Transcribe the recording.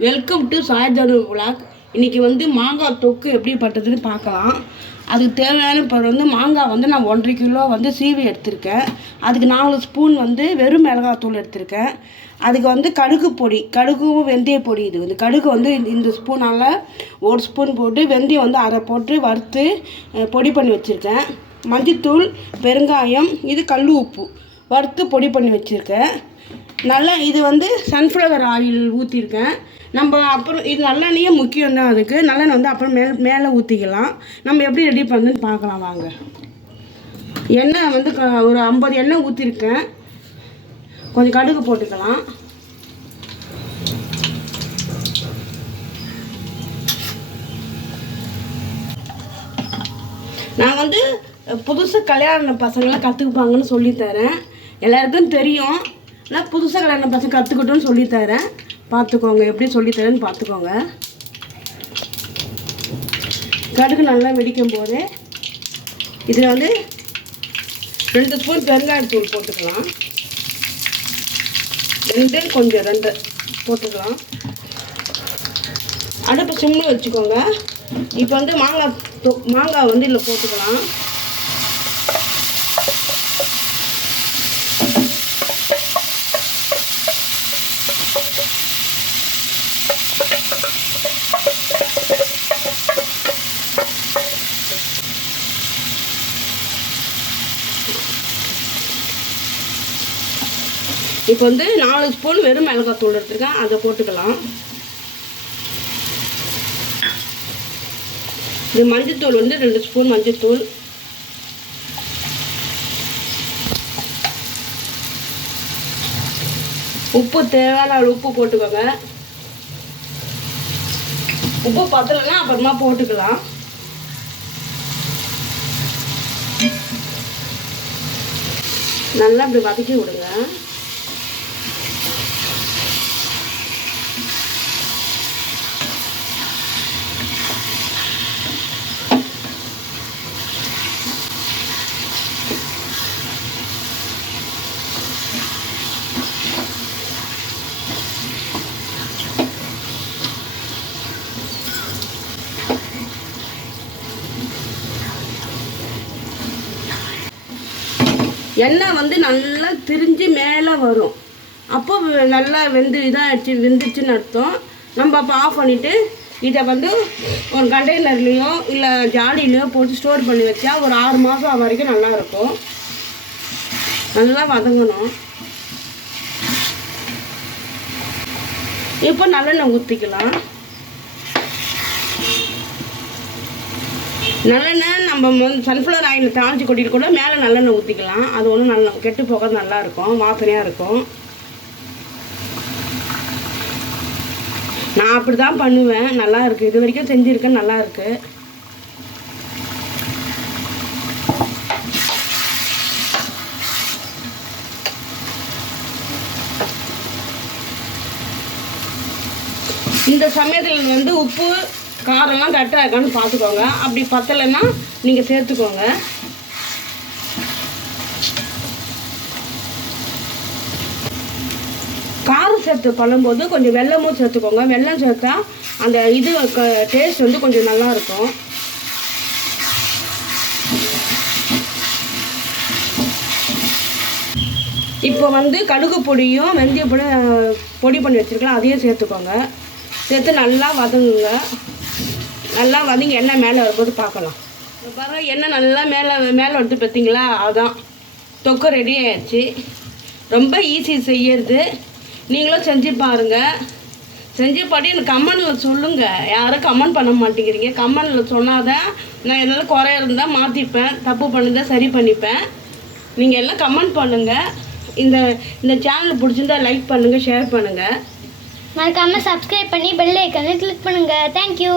Welcome to சாய்தனு vlog இன்றைக்கி வந்து மாங்காய் தொக்கு எப்படி பட்டதுன்னு பார்க்கலாம். அதுக்கு தேவையான பிறகு வந்து மாங்காய் வந்து நான் ஒன்றரை கிலோ வந்து சீவி எடுத்திருக்கேன். அதுக்கு நாலு ஸ்பூன் வந்து வெறும் மிளகாத்தூள் எடுத்திருக்கேன். அதுக்கு வந்து கடுகு பொடி கடுகும் வெந்தய பொடி இது வந்து கடுகு வந்து இந்த- இந்த ஸ்பூனால் ஒரு ஸ்பூன் போட்டு வெந்தயம் வந்து அரை போட்டு வறுத்து பொடி பண்ணி வச்சுருக்கேன். மஞ்சத்தூள் பெருங்காயம் இது கல் உப்பு. வறுத்து பொடி பண்ணி வச்சுருக்கேன். நல்லா இது வந்து சன்ஃப்ளவர் ஆயில் ஊற்றிருக்கேன் நம்ம அப்புறம் இது நல்லெண்ணெயே முக்கியம் தான் அதுக்கு. நல்லெண்ணெய் வந்து அப்புறம் மேல் மேலே ஊற்றிக்கலாம் நம்ம எப்படி ரெடி பண்ணுன்னு பார்க்கலாம் வாங்க. எண்ணெய் வந்து க- ஒரு ஐம்பது எண்ணெய் ஊற்றிருக்கேன் கொஞ்சம் கடுகு போட்டுக்கலாம். நான் வந்து புதுசாக கல்யாண பசங்களாம் கற்றுக்குப்பாங்கன்னு சொல்லித்தரேன். எல்லாருக்கும் தெரியும். நான் புதுசாக கல்யாணம் பசங்க கற்றுக்கட்டும்னு சொல்லித்தரேன் பார்த்துக்கோங்க எப்படி சொல்லித்தரேன்னு பார்த்துக்கோங்க கடுகு நல்லா வெடிக்கும் போது இதில் வந்து ரெண்டு ஸ்பூன் பெருங்காயத்தூள் போட்டுக்கலாம். ரெண்டு கொஞ்சம் ரெண்டு போட்டுக்கலாம். அடுப்பு சிம்னு வச்சுக்கோங்க. இப்போ வந்து மாங்காய் மாங்காய் வந்து இதில் போட்டுக்கலாம். இப்போ வந்து நாலு ஸ்பூன் வெறும் மிளகாத்தூள் எடுத்துருக்கேன். அதை போட்டுக்கலாம். இது மஞ்சத்தூள் வந்து ரெண்டு ஸ்பூன் மஞ்சத்தூள். உப்பு தேவையான அளவு உப்பு போட்டுக்கோங்க. உப்பு பத்தலைன்னா அப்புறமா போட்டுக்கலாம். நல்லா இப்படி வதக்கி விடுங்க. எண்ணெய் வந்து நல்லா திரிஞ்சு மேலே வரும். அப்போ நல்லா வெந்து இதாகிடுச்சு வெந்துச்சுன்னு அர்த்தம். நம்ம அப்போ ஆஃப் பண்ணிவிட்டு இதை வந்து ஒரு கண்டெய்னர்லேயோ இல்லை ஜாடியிலையோ போட்டு ஸ்டோர் பண்ணி வச்சா ஒரு ஆறு மாதம் வரைக்கும் நல்லாயிருக்கும் நல்லா வதங்கணும். இப்போ நல்லெண்ணெய் ஊற்றிக்கலாம் நல்லெண்ணெய் நம்ம வந்து சன்ஃப்ளவர் ஆயில் தாளித்து கொட்டிட்டு கூட மேலே நல்லெண்ணெய் ஊற்றிக்கலாம் அது ஒன்றும் நல்ல கெட்டு போக நல்லா இருக்கும். வாசனையாக இருக்கும். நான் அப்படி தான் பண்ணுவேன். நல்லா இருக்கு. இது வரைக்கும் செஞ்சுருக்கேன். நல்லா இருக்கு. இந்த சமயத்தில் வந்து உப்பு காரம்லாம் கரெக்டாக இருக்கான்னு பார்த்துக்கோங்க. அப்படி பத்தலைன்னா நீங்கள் சேர்த்துக்கோங்க. காரம் சேர்த்து பண்ணும்போது கொஞ்சம் வெல்லமும் சேர்த்துக்கோங்க. வெல்லம் சேர்த்தா அந்த இது டேஸ்ட் வந்து கொஞ்சம் நல்லாயிருக்கும். இப்போ வந்து கடுகு பொடியும் வெந்தய பொடி பொடி பண்ணி வச்சுருக்கலாம் அதையும் சேர்த்துக்கோங்க. சேர்த்து நல்லா வதங்குங்க. நல்லா வதங்கி எண்ணெய் மேலே வரும்போது பார்க்கலாம். இப்போ பாருங்க எண்ணெய் நல்லா மேலே மேலே வந்து பார்த்தீங்களா? அதான். தொக்கு ரெடி ஆயிடுச்சு. ரொம்ப ஈஸி செய்யறது. நீங்களும் செஞ்சு பாருங்கள் செஞ்சு பாட்டி எனக்கு கமெண்டில் சொல்லுங்கள் யாரும் கமெண்ட் பண்ண மாட்டேங்கிறீங்க. கமெண்டில் சொன்னாதான் நான் எதாவது குறை இருந்தால் மாற்றிப்பேன் தப்பு பண்ணுதா சரி பண்ணிப்பேன். நீங்கள் எல்லாம் கமெண்ட் பண்ணுங்கள் இந்த இந்த சேனல் பிடிச்சிருந்தா லைக் பண்ணுங்கள் ஷேர் பண்ணுங்கள் மறக்காமல் சப்ஸ்கிரைப் பண்ணி பெல் ஐக்கனை கிளிக் பண்ணுங்கள் தேங்க்யூ